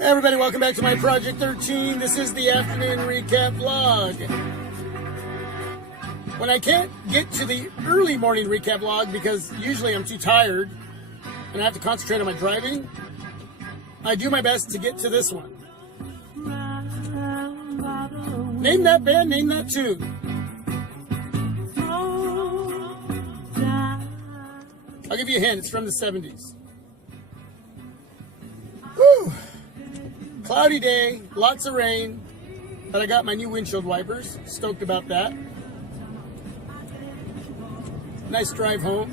Hey everybody, welcome back to my Project 13. This is the afternoon recap vlog. When I can't get to the early morning recap vlog because usually I'm too tired and I have to concentrate on my driving, I do my best to get to this one. Name that band, name that tune. I'll give you a hint, it's from the 70s. Whew. Cloudy day, lots of rain, but I got my new windshield wipers. Stoked about that. Nice drive home.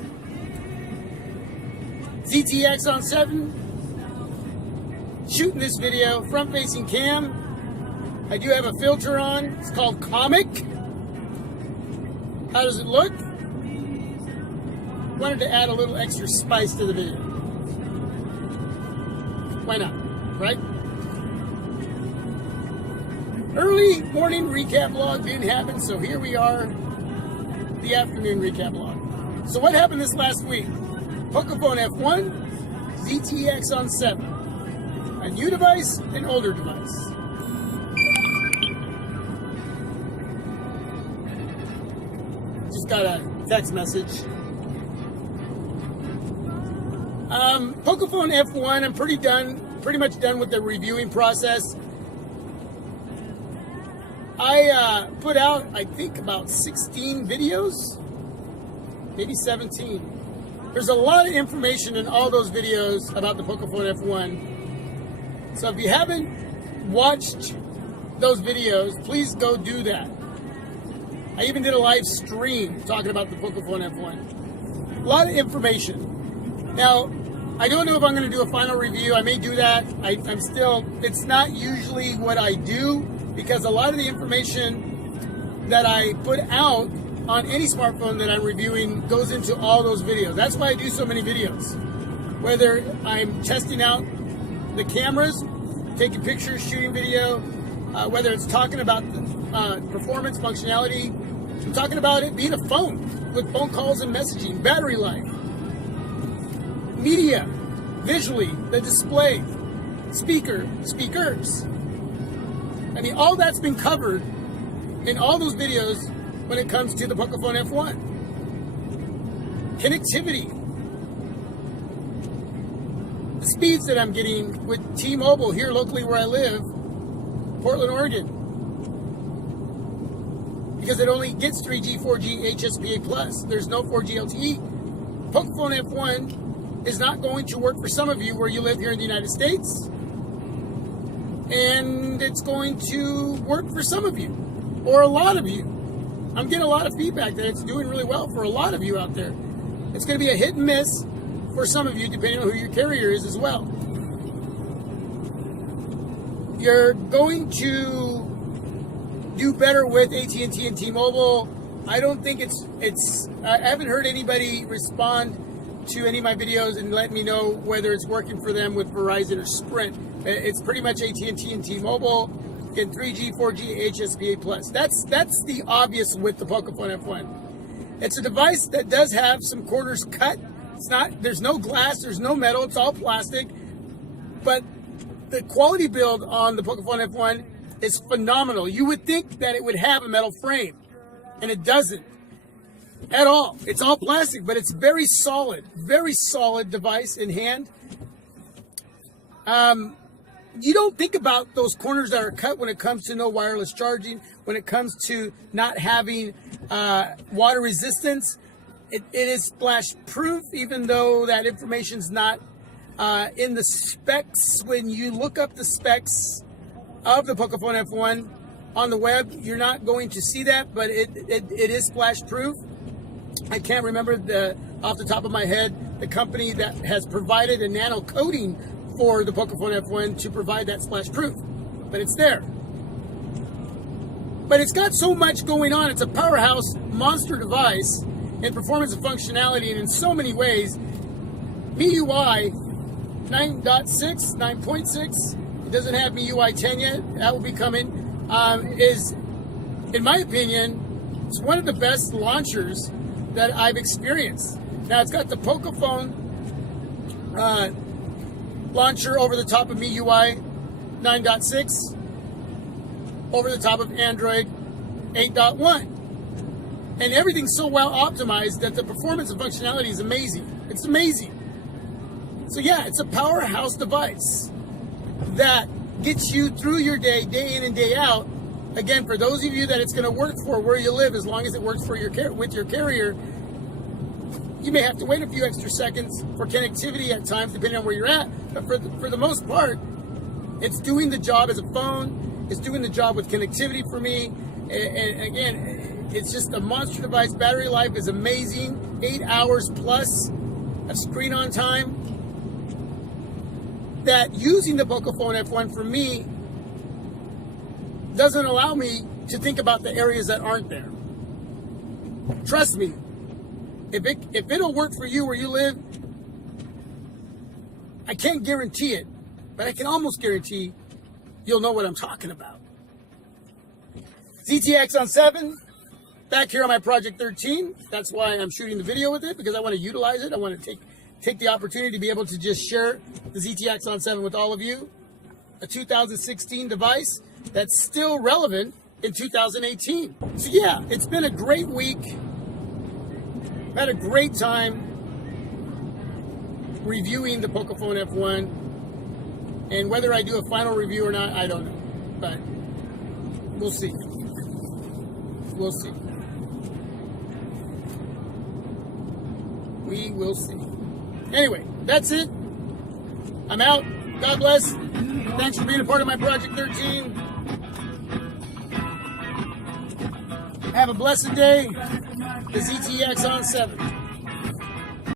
ZTX on 7. Shooting this video, front-facing cam. I do have a filter on. It's called Comic. How does it look? Wanted to add a little extra spice to the video. Why not, right? Early morning recap vlog didn't happen, so here we are, the afternoon recap vlog. So what happened this last week? Pocofone F1, ZTX on 7. A new device, an older device. Just got a text message. Pocofone F1, I'm pretty much done with the reviewing process. I put out, I think, about 16 videos, maybe 17. There's a lot of information in all those videos about the Pocofone F1. So if you haven't watched those videos, please go do that. I even did a live stream talking about the Pocofone F1. A lot of information. Now, I don't know if I'm going to do a final review. I may do that. It's not usually what I do, because a lot of the information that I put out on any smartphone that I'm reviewing goes into all those videos. That's why I do so many videos. Whether I'm testing out the cameras, taking pictures, shooting video, whether it's talking about performance, functionality, I'm talking about it being a phone with phone calls and messaging, battery life, media, visually, the display, speakers. I mean, all that's been covered in all those videos when it comes to the Pocofone F1. Connectivity. The speeds that I'm getting with T-Mobile here locally where I live, Portland, Oregon. Because it only gets 3G, 4G, HSPA+. There's no 4G LTE. Pocofone F1 is not going to work for some of you where you live here in the United States. And it's going to work for some of you, or a lot of you. I'm getting a lot of feedback that it's doing really well for a lot of you out there. It's going to be a hit and miss for some of you, depending on who your carrier is as well. You're going to do better with AT&T and T-Mobile. I don't think I haven't heard anybody respond to any of my videos and let me know whether it's working for them with Verizon or Sprint. It's pretty much AT&T and T-Mobile in 3G, 4G, HSPA+. That's the obvious with the Pocofone F1. It's a device that does have some corners cut. There's no glass, there's no metal, it's all plastic. But the quality build on the Pocofone F1 is phenomenal. You would think that it would have a metal frame, and it doesn't at all. It's all plastic, but it's very solid device in hand. You don't think about those corners that are cut when it comes to no wireless charging, when it comes to not having water resistance. It is splash proof, even though that information's not in the specs. When you look up the specs of the Pocofone F1 on the web, you're not going to see that, but it is splash proof. I can't remember off the top of my head the company that has provided a nano coating for the Pocofone F1 to provide that splash proof, but it's there. But it's got so much going on. It's a powerhouse monster device in performance and functionality, and in so many ways. MIUI 9.6, 9.6, it doesn't have MIUI 10 yet, that will be coming, is, in my opinion, it's one of the best launchers that I've experienced. Now, it's got the Pocofone launcher over the top of MIUI. 9.6 over the top of Android 8.1. And everything's so well optimized that the performance and functionality is amazing. It's amazing. So yeah, it's a powerhouse device that gets you through your day, day in and day out. Again, for those of you that it's going to work for where you live, as long as it works for with your carrier, you may have to wait a few extra seconds for connectivity at times, depending on where you're at. But for the most part, it's doing the job as a phone. It's doing the job with connectivity for me. And again, it's just a monster device. Battery life is amazing. 8 hours plus of screen on time. That using the Pocofone F1 for me doesn't allow me to think about the areas that aren't there. Trust me, if it'll work for you where you live, I can't guarantee it, but I can almost guarantee you'll know what I'm talking about. ZTX on 7, back here on my Project 13. That's why I'm shooting the video with it, because I want to utilize it. I want to take the opportunity to be able to just share the ZTX on 7 with all of you. A 2016 device that's still relevant in 2018. So yeah, it's been a great week. I've had a great time reviewing the Pocofone F1. And whether I do a final review or not, I don't know. But we'll see. We'll see. We will see. Anyway, that's it. I'm out. God bless. Thanks for being a part of my Project 13. Have a blessed day. The ZTX on 7.